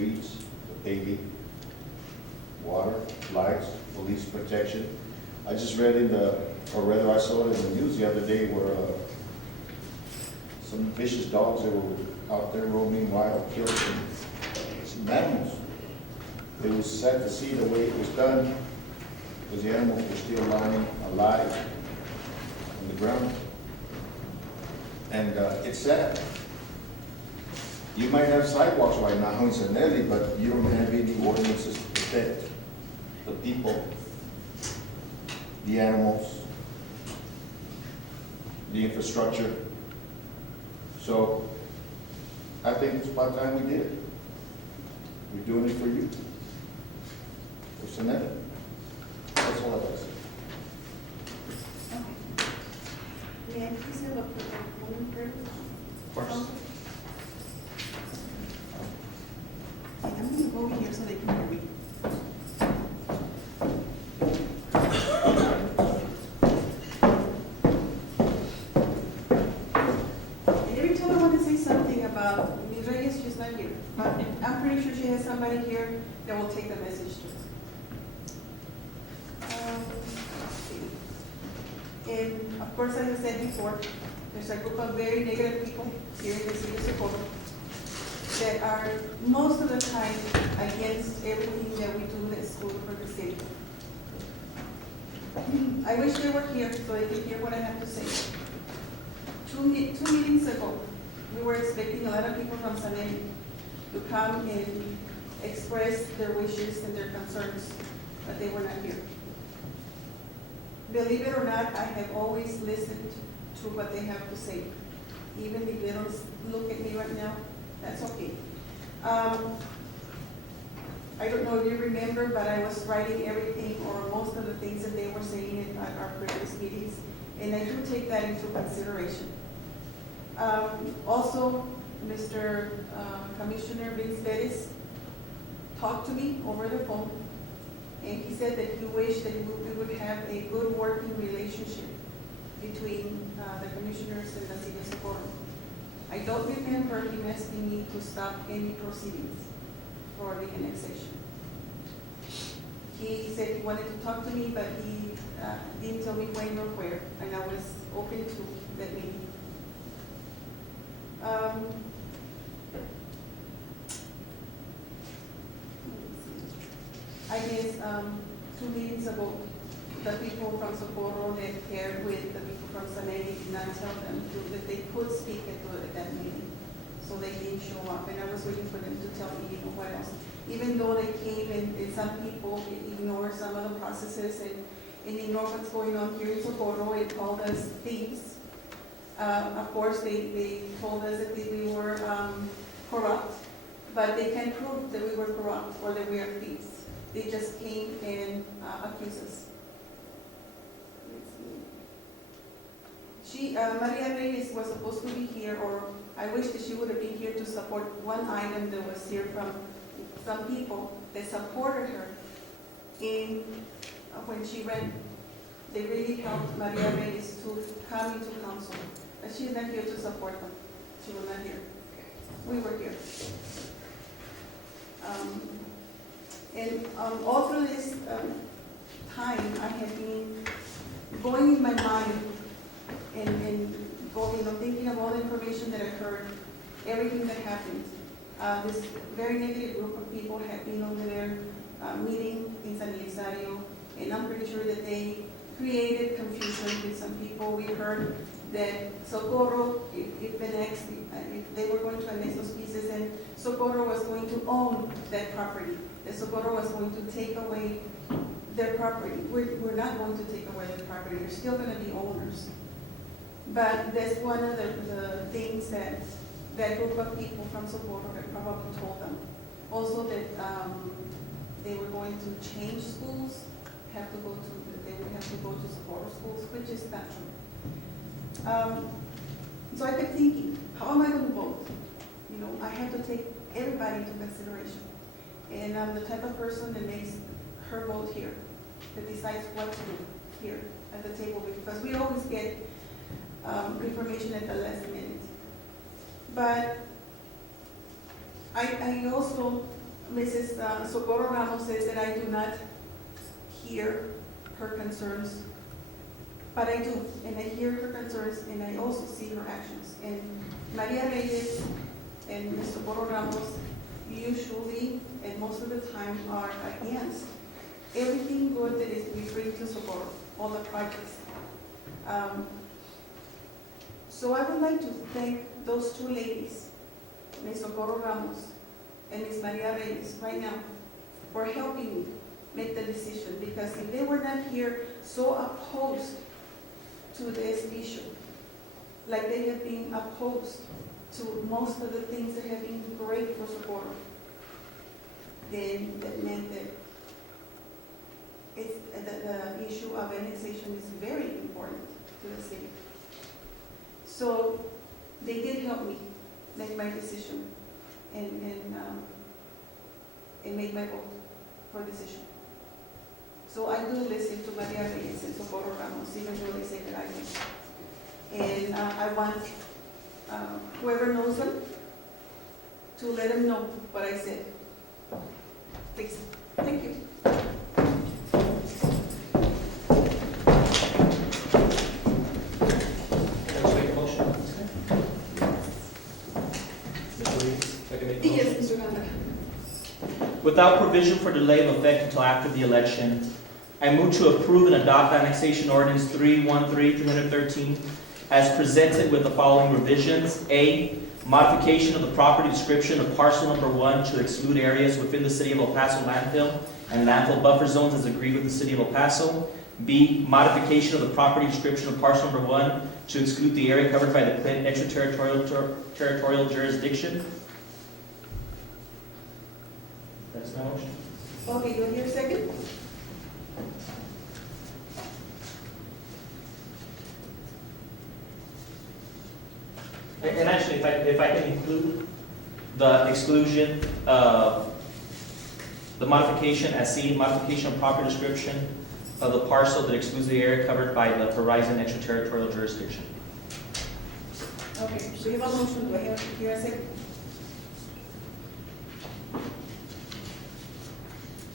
streets, the paving, water, lights, police protection. I just read or rather I saw it in the news the other day where some vicious dogs that were out there roaming wild killed some animals. It was sad to see the way it was done, because the animals were still lying alive on the ground. And it's sad. You might have sidewalks right now in Sanelli, but you don't have any ordinances to protect the people, the animals, the infrastructure. So I think it's about time we did it. We're doing it for you. For Sanelli. That's all I got to say. May I please have a moment, please? Of course. And I'm going to go over here so they can hear me. And every time I want to say something about Ms. Reyes, she's not here. But I'm pretty sure she has somebody here that will take the message to her. Let's see. And of course, as I said before, there's a group of very negative people here in the city of Socorro that are most of the time against everything that we do that's good for the city. I wish they were here so they could hear what I have to say. Two meetings ago, we were expecting a lot of people from Sanelli to come and express their wishes and their concerns, but they were not here. Believe it or not, I have always listened to what they have to say. Even if they don't look at me right now, that's okay. I don't know if you remember, but I was writing everything or most of the things that they were saying at our previous meetings, and I do take that into consideration. Also, Mr. Commissioner Vince Perez talked to me over the phone, and he said that he wished that we would have a good working relationship between the commissioners and the city of Socorro. I don't remember him asking me to stop any proceedings for the annexation. He said he wanted to talk to me, but he didn't tell me when or where, and I was open to that meeting. I guess 2 meetings ago, the people from Socorro that paired with the people from Sanelli did not tell them that they could speak at that meeting. So they didn't show up, and I was waiting for them to tell me what else. Even though they came and some people ignore some of the processes and ignore what's going on here in Socorro and called us thieves. Of course, they told us that we were corrupt, but they can't prove that we were corrupt or that we are thieves. They just came and accused us. Maria Reyes was supposed to be here, or I wish that she would have been here to support one item that was here from some people that supported her in when she ran. They really helped Maria Reyes to come into council. But she's not here to support them. She was not here. We were here. And all through this time, I have been going in my mind and going, thinking of all the information that I heard, everything that happened. This very negative group of people have been over there meeting in San Elizario, and I'm pretty sure that they created confusion with some people. We heard that Socorro, if they were going to annex those pieces, and Socorro was going to own that property, that Socorro was going to take away their property. We're not going to take away their property. They're still going to be owners. But that's one of the things that that group of people from Socorro had probably told them. Also that they were going to change schools, they would have to go to Socorro schools, which is not true. So I kept thinking, how am I going to vote? I have to take everybody into consideration. And I'm the type of person that makes her vote here, that decides what to do here at the table, because we always get information at the last minute. But I also Mrs. Socorro Ramos says that I do not hear her concerns, but I do, and I hear her concerns, and I also see her actions. And Maria Reyes and Ms. Socorro Ramos usually, and most of the time, are against everything good that is we bring to Socorro, all the projects. So I would like to thank those two ladies, Ms. Socorro Ramos and Ms. Maria Reyes, right now, for helping me make the decision, because if they were not here so opposed to this issue, like they have been opposed to most of the things that have been great for Socorro, then that meant that the issue of annexation is very important to the city. So they did help me make my decision and make my vote for decision. So I do listen to Maria Reyes and Socorro Ramos, even though they say that I don't. And I want whoever knows them to let them know what I said. Please. Thank you. Yes, Mr. Ganda. Without provision for delay of effect until after the election, I move to approve and adopt annexation ordinance 313-313 as presented with the following revisions. A, modification of the property description of parcel number 1 to exclude areas within the City of El Paso landfill and landfill buffer zones as agreed with the City of El Paso. B, modification of the property description of parcel number 1 to exclude the area covered by the Clinton extraterritorial jurisdiction. That's my motion. Okay, do I hear a second? And actually, if I can include the exclusion of the modification as C, modification of property description of the parcel that excludes the area covered by the Horizon extraterritorial jurisdiction. Okay, so you have a motion, do I hear a second?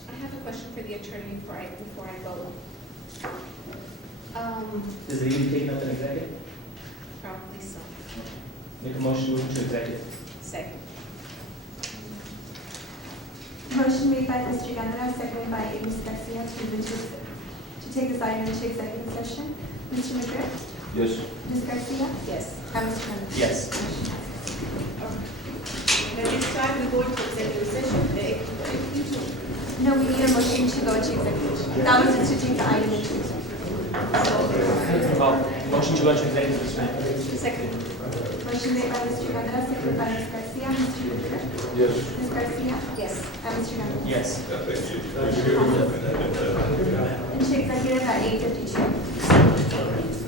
I have a question for the attorney before I vote. Is it even taken up in executive? Probably so. Make a motion to move into executive. Second. Motion made by Mr. Gondar, seconded by Ms. Garcia to take this item into executive session. Mr. Madrid? Yes. Ms. Garcia? Yes. And Mr. Gondar? Yes. At this time, we go into executive session. No, we need a motion to go into executive session. That was just to take the item into executive. Motion to go into executive session. Second. Motion made by Mr. Gondar, seconded by Ms. Garcia. Mr. Madrid? Yes. Ms. Garcia? Yes. And Mr. Gondar? Yes. Into executive at 8:52.